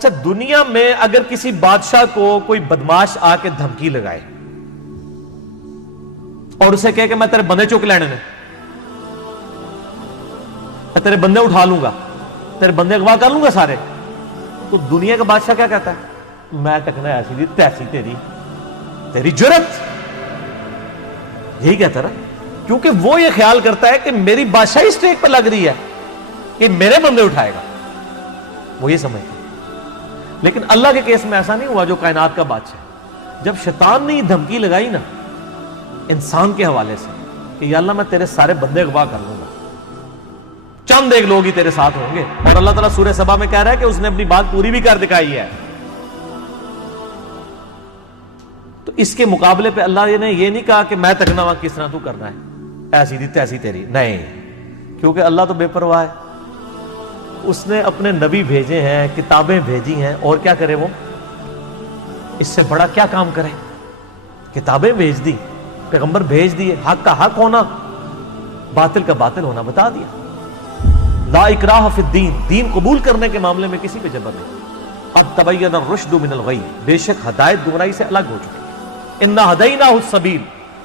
اچھا دنیا میں اگر کسی بادشاہ کو کوئی بدماش آ کے دھمکی لگائے اور اسے کہے کہ میں تیرے بندے چک لینے میں تیرے بندے اٹھا لوں گا، تیرے بندے اغوا کر لوں گا سارے، تو دنیا کا بادشاہ کیا کہتا ہے؟ میں تکنا ایسی دی تیسی تیری جرت، یہی کہتا ہے، کیونکہ وہ یہ خیال کرتا ہے کہ میری بادشاہی اسٹیک پہ لگ رہی ہے کہ میرے بندے اٹھائے گا، وہ یہ سمجھتا ہے۔ لیکن اللہ کے کیس میں ایسا نہیں ہوا جو کائنات کا بادشاہ، جب شیطان نے یہ دھمکی لگائی نا انسان کے حوالے سے کہ یا اللہ میں تیرے سارے بندے اغوا کر لوں گا، چند ایک لوگ ہی تیرے ساتھ ہوں گے، اور اللہ تعالیٰ سورہ سبا میں کہہ رہا ہے کہ اس نے اپنی بات پوری بھی کر دکھائی ہے، تو اس کے مقابلے پہ اللہ نے یہ نہیں کہا کہ میں تکنا ہوا کس طرح تو کرنا ہے ایسی دی تیسی تیری، نہیں، کیونکہ اللہ تو بے پرواہ ہے، اس نے اپنے نبی بھیجے ہیں، کتابیں بھیجی ہیں، اور کیا کرے وہ؟ اس سے بڑا کیا کام کرے؟ کتابیں بھیج دی، پیغمبر بھیج دیے، حق کا حق ہونا، باطل کا باطل ہونا بتا دیا۔ لا اکراہ فی الدین، دین قبول کرنے کے معاملے میں کسی پہ جبر نہیں۔ قد تبین الرشد من الغی، بے شک ہدایت گمراہی سے الگ ہو چکی۔ انا ہدیناہ السبیل،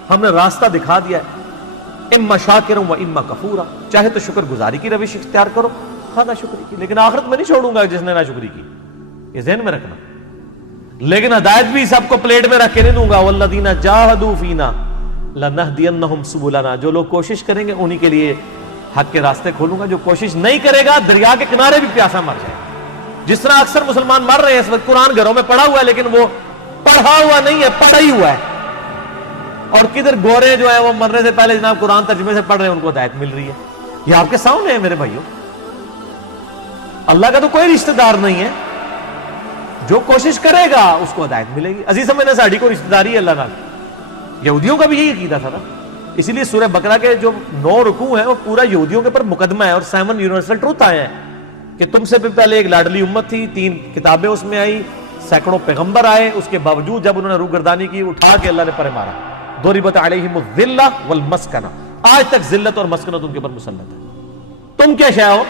ہم نے راستہ دکھا دیا ہے، اما شاکرا و اما کفورا، چاہے تو شکر گزاری کی روش اختیار کرو، نہ شکری کی، لیکن آخرت میں نہیں چھوڑوں گا جس نے نہ شکری کی، یہ ذہن میں رکھنا۔ لیکن ہدایت بھی سب کو پلیٹ میں رکھ کے نہیں دوں گا، والذین جاہدوا فینا لنہدینہم سبلنا، جو لوگ کوشش کریں گے انہی کے لیے حق کے راستے کھولوں گا، جو کوشش نہیں کرے گا دریا کے کنارے بھی پیاسا مر جائے۔ جس طرح اکثر مسلمان مر رہے ہیں اس وقت، قرآن گھروں میں پڑھا ہوا ہے لیکن وہ پڑھا ہوا نہیں ہے، پڑھا ہی ہوا ہے، اور کدھر گورے جو ہیں وہ مرنے سے پہلے جناب قرآن ترجمے سے پڑھ رہے ہیں، ان کو ہدایت مل رہی ہے۔ یہ آپ کے سامنے ہے میرے بھائیوں، اللہ کا تو کوئی رشتہ دار نہیں ہے، جو کوشش کرے گا اس کو ہدایت ملے گی۔ عزیز سمجھنا ساڑھی کو رشتہ داری ہے اللہ نال، یہودیوں کا بھی یہی عقیدہ تھا نا، اسی لیے سورہ بقرہ کے جو 9 رکوع ہیں وہ پورا یہودیوں کے اوپر مقدمہ ہے، اور 7 یونیورسل ٹروتھ آئے ہیں کہ تم سے بھی پہلے ایک لاڈلی امت تھی، 3 کتابیں اس میں آئی، سینکڑوں پیغمبر آئے، اس کے باوجود جب انہوں نے روگردانی کی اٹھا کے اللہ نے پرے مارا۔ ضربت علیہم الذلہ والمسکنہ، آج تک ذلت اور مسکنت ان کے اوپر مسلط ہے۔ تم کیا شے ہو؟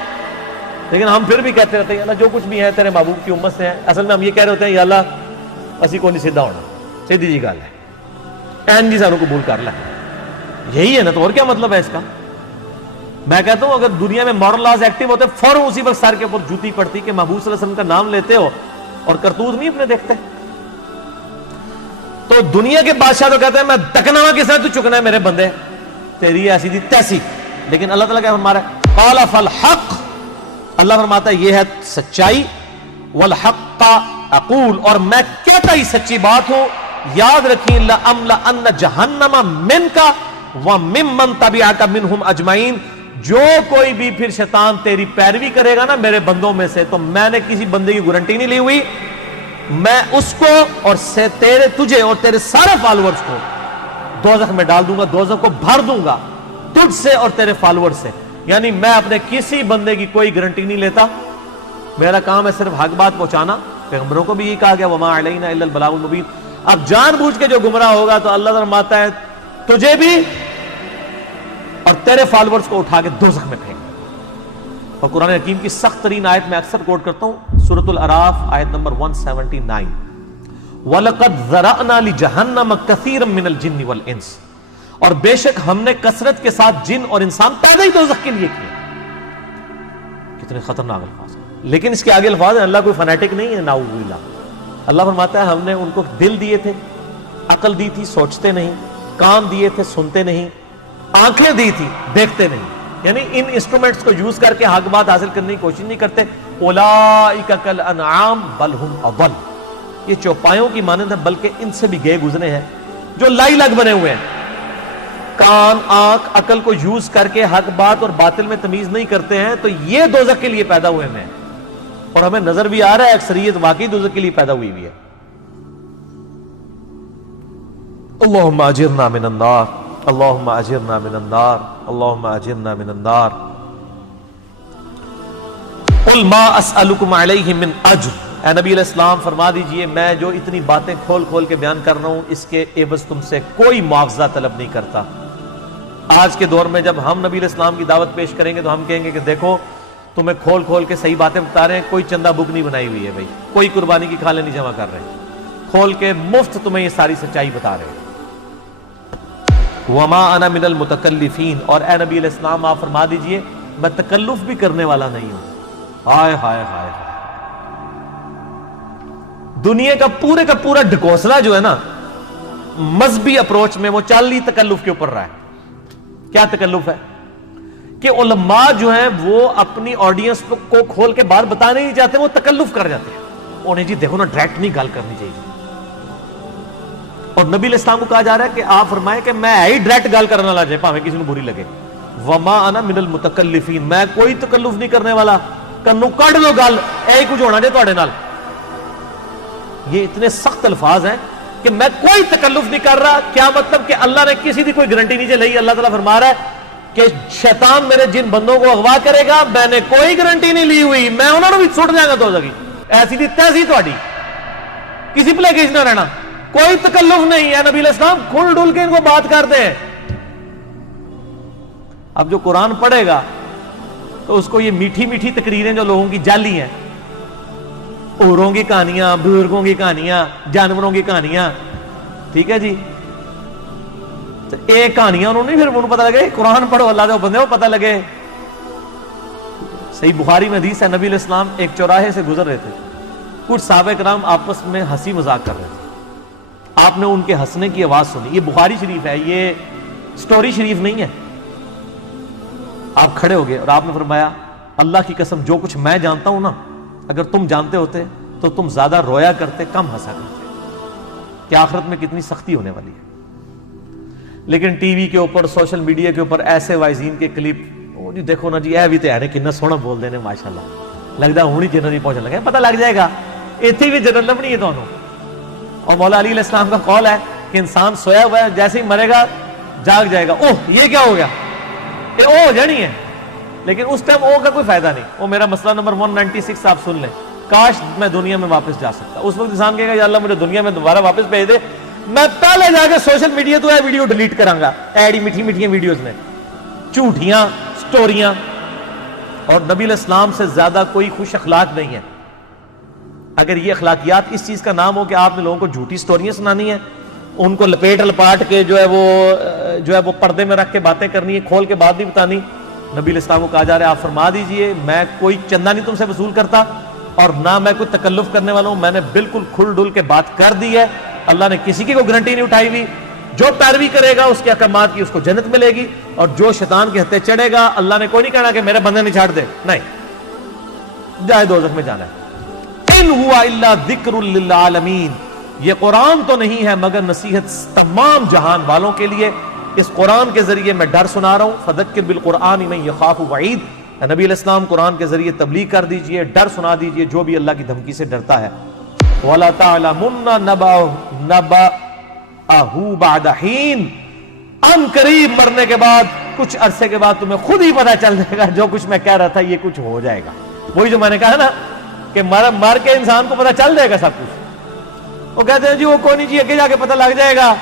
لیکن ہم پھر بھی کہتے رہتے ہیں اللہ جو کچھ بھی ہے تیرے محبوب کی امت سے ہے۔ اصل میں ہم یہ کہہ رہے ہوتے ہیں یا اللہ اسی کو نہیں سیدھا ہونا، سیدھی جی گل ہے، این جی سانو قبول کر لے، یہی ہے نا، تو اور کیا مطلب ہے اس کا؟ میں کہتا ہوں اگر دنیا میں مورل لاز ایکٹیو ہوتے فوراً اسی وقت سر کے اوپر جوتی پڑتی کہ محبوب صلی اللہ علیہ وسلم کا نام لیتے ہو اور کرتوت نہیں اپنے دیکھتے۔ تو دنیا کے بادشاہ تو کہتے ہیں میں تکنا ہوا کس طرح تو چکنا ہے میرے بندے، تیری ایسی دی تیسی، لیکن اللہ تعالیٰ کیا فرما رہا ہے؟ قال فالحق، اللہ فرماتا ہے یہ ہے سچائی، والحق اقول، اور میں کہتا ہی سچی بات ہوں، یاد رکھیں لأملأن جہنم منک وممن تبعک منہم اجمعین، جو کوئی بھی پھر شیطان تیری پیروی کرے گا نا میرے بندوں میں سے، تو میں نے کسی بندے کی گارنٹی نہیں لی ہوئی، میں اس کو اور تجھے اور تیرے سارے فالورز کو دوزخ میں ڈال دوں گا، دوزخ کو بھر دوں گا تجھ سے اور تیرے فالور سے۔ یعنی میں اپنے کسی بندے کی کوئی گارنٹی نہیں لیتا، میرا کام ہے صرف حق بات پہنچانا۔ پیغمبروں کو بھی یہ کہا گیا وما علینا الا البلاغ المبین۔ اب جان بوجھ کے جو گمراہ ہوگا تو اللہ فرماتا ہے تجھے بھی اور تیرے فالورز کو اٹھا کے دوزخ میں پھینک۔ اور قرآن حکیم کی سخت ترین آیت میں اکثر کوٹ کرتا ہوں، سورۃ الاعراف آیت نمبر 179، وَلَقَدْ ذَرَأْنَا لِجَهَنَّمَ كَثِيرًا مِنَ الْجِنِّ وَالْإِنسِ، اور بے شک ہم نے کثرت کے ساتھ جن اور انسان پیدا ہی دوزخ کے لیے کیے۔ کتنے خطرناک الفاظ ہیں، لیکن اس کے آگے الفاظ ہیں، اللہ کوئی فنیٹک نہیں ہے، نعوذ باللہ۔ اللہ فرماتا ہے ہم نے ان کو دل دیے تھے، عقل دی تھی، سوچتے نہیں، کان دیے تھے، سنتے نہیں، آنکھیں دی تھی، دیکھتے نہیں، یعنی ان انسٹرومنٹس کو یوز کر کے حق بات حاصل کرنے کی کوشش نہیں کرتے۔ اولئک کالانعام بل ہم اضل، یہ چوپایوں کی مانند ہے بلکہ ان سے بھی گئے گزرے ہیں، جو لائی لگ بنے ہوئے ہیں، کان آنکھ عقل کو یوز کر کے حق بات اور باطل میں تمیز نہیں کرتے ہیں، تو یہ دوزخ کے لیے پیدا ہوئے ہیں، اور ہمیں نظر بھی آ رہا ہے اکثریت واقعی دوزخ کے لیے پیدا ہوئی ہے۔ اللہم اجرنا من النار، اللہم اجرنا من النار، اللہم اجرنا من النار۔ قل ما اسألکم علیہ من اجر، اے نبی علیہ السلام فرما دیجئے میں جو اتنی باتیں کھول کھول کے بیان کر رہا ہوں اس کے عوض تم سے کوئی معاوضہ طلب نہیں کرتا۔ آج کے دور میں جب ہم نبی علیہ السلام کی دعوت پیش کریں گے تو ہم کہیں گے کہ دیکھو تمہیں کھول کھول کے صحیح باتیں بتا رہے ہیں, کوئی چندہ بک نہیں بنائی ہوئی ہے بھائی, کوئی قربانی کی کھالیں نہیں جمع کر رہے, کھول کے مفت تمہیں یہ ساری سچائی بتا رہے ہیں. وما انا من المتکلفین, اور اے نبی علیہ السلام آپ فرما دیجئے میں تکلف بھی کرنے والا نہیں ہوں. ہائے ہائے ہائے, دنیا کا پورا ڈھکوسلا جو ہے نا مذہبی اپروچ میں, وہ چال ہی تکلف کے اوپر رہا ہے. کیا تکلف ہے کہ علماء جو ہیں وہ اپنی آڈینس کو کھول کے بات بتانے نہیں چاہتے, وہ تکلف کر جاتے ہیں. انہیں جی دیکھو نا ڈائریکٹ نہیں گال کرنی چاہیے. اور نبی علیہ السلام کو کہا جا رہا ہے کہ آپ فرمائیں کہ میں ہی ڈائریکٹ گال کرنے والا جائے پاویں کسی کو بری لگے. وما انا من المتکلفین, میں کوئی تکلف نہیں کرنے والا. کنو کڈ لو گل, اے کچھ ہونا جے تواڈے نال. یہ اتنے سخت الفاظ ہیں کہ میں کوئی تکلف نہیں کر رہا. کیا مطلب کہ اللہ نے کسی دی کوئی گارنٹی نہیں لئی. اللہ تعالیٰ فرما رہا ہے کہ شیطان میرے جن بندوں کو اغوا کرے گا, میں نے کوئی گارنٹی نہیں لی ہوئی, میں انہوں نے بھی چھوٹ جائیں گا. تو ہوگی ایسی دی تیسی تواڈی, کسی پلے کیس نہ رہنا, کوئی تکلف نہیں ہے. نبی علیہ السلام کھل ڈل کے ان کو بات کرتے ہیں. اب جو قرآن پڑھے گا تو اس کو یہ میٹھی میٹھی تقریریں جو لوگوں کی جعلی ہیں, اوروں کی کہانیاں, بزرگوں کی کہانیاں, جانوروں کی کہانیاں, ٹھیک ہے جی, تو ایک کہانیاں انہوں نے پھر انہوں پتہ لگے. قرآن پڑھو اللہ دے بندے کو پتہ لگے. صحیح بخاری میں حدیث ہے, نبی علیہ السلام ایک چوراہے سے گزر رہے تھے, کچھ صحابہ کرام آپس میں ہنسی مذاق کر رہے تھے. آپ نے ان کے ہنسنے کی آواز سنی. یہ بخاری شریف ہے, یہ سٹوری شریف نہیں ہے. آپ کھڑے ہو گئے اور آپ نے فرمایا اللہ کی قسم جو کچھ میں جانتا ہوں نا, اگر تم جانتے ہوتے تو تم زیادہ رویا کرتے, کم ہنسا کرتے. کہ آخرت میں کتنی سختی ہونے والی ہے. لیکن ٹی وی کے اوپر, سوشل میڈیا کے اوپر ایسے وائزین کے کلپ, وہ جی دیکھو نا جی اے بھی تے ہے کتنا سونا بول دے نے ماشاءاللہ, لگتا ہوں ہی جنت نہیں پہنچنے لگا. پتہ لگ جائے گا ایتھے بھی جنت لبنی ہے تانوں. اور مولا علی علیہ السلام کا قول ہے کہ انسان سویا ہوا ہے, جیسے ہی مرے گا جاگ جائے گا. اوہ یہ کیا ہو گیا, یہ او ہو جانی ہے. لیکن اس ٹائم او کا کوئی فائدہ نہیں. وہ میرا مسئلہ نمبر 196 آپ سن لیں, کاش میں دنیا میں واپس جا سکتا. اس وقت انسان کہے گا یا اللہ مجھے دنیا میں دوبارہ واپس بھیج دے, میں پہلے جا کے سوشل میڈیا تو ویڈیو ڈیلیٹ کراں گا. ایڈی میٹھی میٹھی ویڈیوز میں جھوٹیاں سٹوریاں. اور نبی علیہ السلام سے زیادہ کوئی خوش اخلاق نہیں ہے. اگر یہ اخلاقیات اس چیز کا نام ہو کہ آپ نے لوگوں کو جھوٹی سٹوریاں سنانی ہیں, ان کو لپیٹ لپاٹ کے جو ہے وہ پردے میں رکھ کے باتیں کرنی ہے, کھول کے بات نہیں بتانی. نبی علیہ السلام کو کہا جا رہا ہے آپ فرما دیجئے میں کوئی چندہ نہیں تم سے وصول کرتا, اور نہ میں کوئی تکلف کرنے والا ہوں. میں نے بالکل کھل ڈل کے بات کر دی ہے. اللہ نے کسی کی کوئی گارنٹی نہیں اٹھائی ہوئی. جو پیروی کرے گا اس کے احکامات کی اس کو جنت ملے گی, اور جو شیطان کے ہتھے چڑھے گا اللہ نے کوئی نہیں کہنا کہ میرے بندے نہیں چھاڑ دے, نہیں, جائے دوزخ میں جانا ہے. ان ہوا الا ذکر للعالمین, یہ قرآن تو نہیں ہے مگر نصیحت تمام جہان والوں کے لیے. اس قرآن کے ذریعے میں ڈر سنا رہا ہوں. فذکر بالقرآن من یخاف وعید, نبی علیہ السلام قرآن کے ذریعے تبلیغ کر دیجئے, ڈر سنا دیجئے جو بھی اللہ کی دھمکی سے ڈرتا ہے. وَلَا تَعْلَمُنَّ نَبَأَهُ بَعْدَ حِينٍ, ان قریب مرنے کے بعد کچھ عرصے کے بعد تمہیں خود ہی پتہ چل جائے گا جو کچھ میں کہہ رہا تھا یہ کچھ ہو جائے گا. وہی جو میں نے کہا نا کہ مر کے انسان کو پتہ چل جائے گا سب کچھ. وہ کہتے ہیں جی وہ کوئی نہیں جی آگے جا کے پتہ لگ جائے گا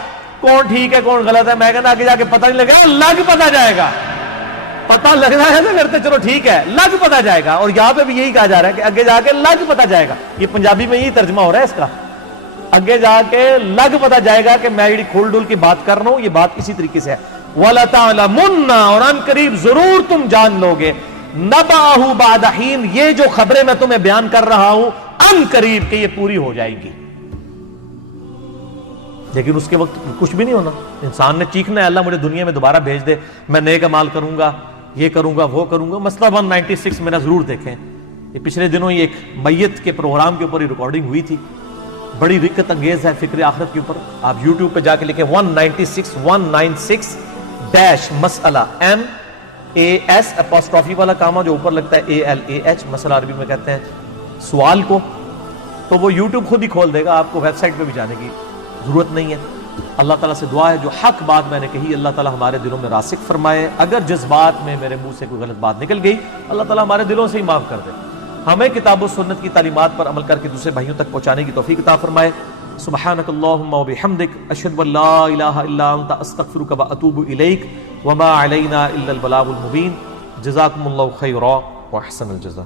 کون ٹھیک ہے کون غلط ہے. میں کہنا آگے جا کے پتہ نہیں لگے گا, لگ پتہ جائے گا. پتہ لگ رہا ہے تو کرتے چلو ٹھیک ہے, لگ پتہ جائے گا. اور یہاں پہ بھی یہی کہا جا رہا ہے کہ آگے جا کے لگ پتہ جائے گا. یہ پنجابی میں یہی ترجمہ ہو رہا ہے اس کا, آگے جا کے لگ پتہ جائے گا کہ میں یہ کھول ڈول کی بات کر رہا ہوں, یہ بات اسی طریقے سے ہے. وَلَا تَعْلَمُنَّ, اور ان قریب ضرور تم جان لو گے, نَبَأَهُ بَعْدَ حِينٍ, یہ جو خبریں میں تمہیں بیان کر رہا ہوں ان قریب کہ یہ پوری ہو جائے گی. لیکن اس کے وقت کچھ بھی نہیں ہونا. انسان نے چیخنا ہے اللہ مجھے دنیا میں دوبارہ بھیج دے, میں نیک اعمال کروں گا, یہ کروں گا, وہ کروں گا. مسئلہ 196 میرا ضرور دیکھیں. یہ پچھلے دنوں یہ ایک میت کے پروگرام کے اوپر ہی ریکارڈنگ ہوئی تھی, بڑی رکت انگیز ہے فکر آخرت کے اوپر. آپ یوٹیوب پہ جا کے لکھیں 196 ڈیش مسئلہ, MAS اپوسٹرافی والا کامہ جو اوپر لگتا ہے ALAH, مسئلہ عربی میں کہتے ہیں سوال کو. تو وہ یوٹیوب خود ہی کھول دے گا, آپ کو ویب سائٹ پہ بھی جانے کی ضرورت نہیں ہے. اللہ تعالیٰ سے دعا ہے جو حق بات میں نے کہی اللہ تعالیٰ ہمارے دلوں میں راسخ فرمائے. اگر جس بات میں میرے منہ سے کوئی غلط بات نکل گئی اللہ تعالیٰ ہمارے دلوں سے ہی معاف کر دے. ہمیں کتاب و سنت کی تعلیمات پر عمل کر کے دوسرے بھائیوں تک پہنچانے کی توفیق عطا فرمائے. سبحانک اللہم و بحمدک, اشہد ان لا الہ الا انت, استغفرک و اتوب الیک, وما علینا الا البلاغ المبین. جزاکم اللہ خیرا. واحسن الجزاء.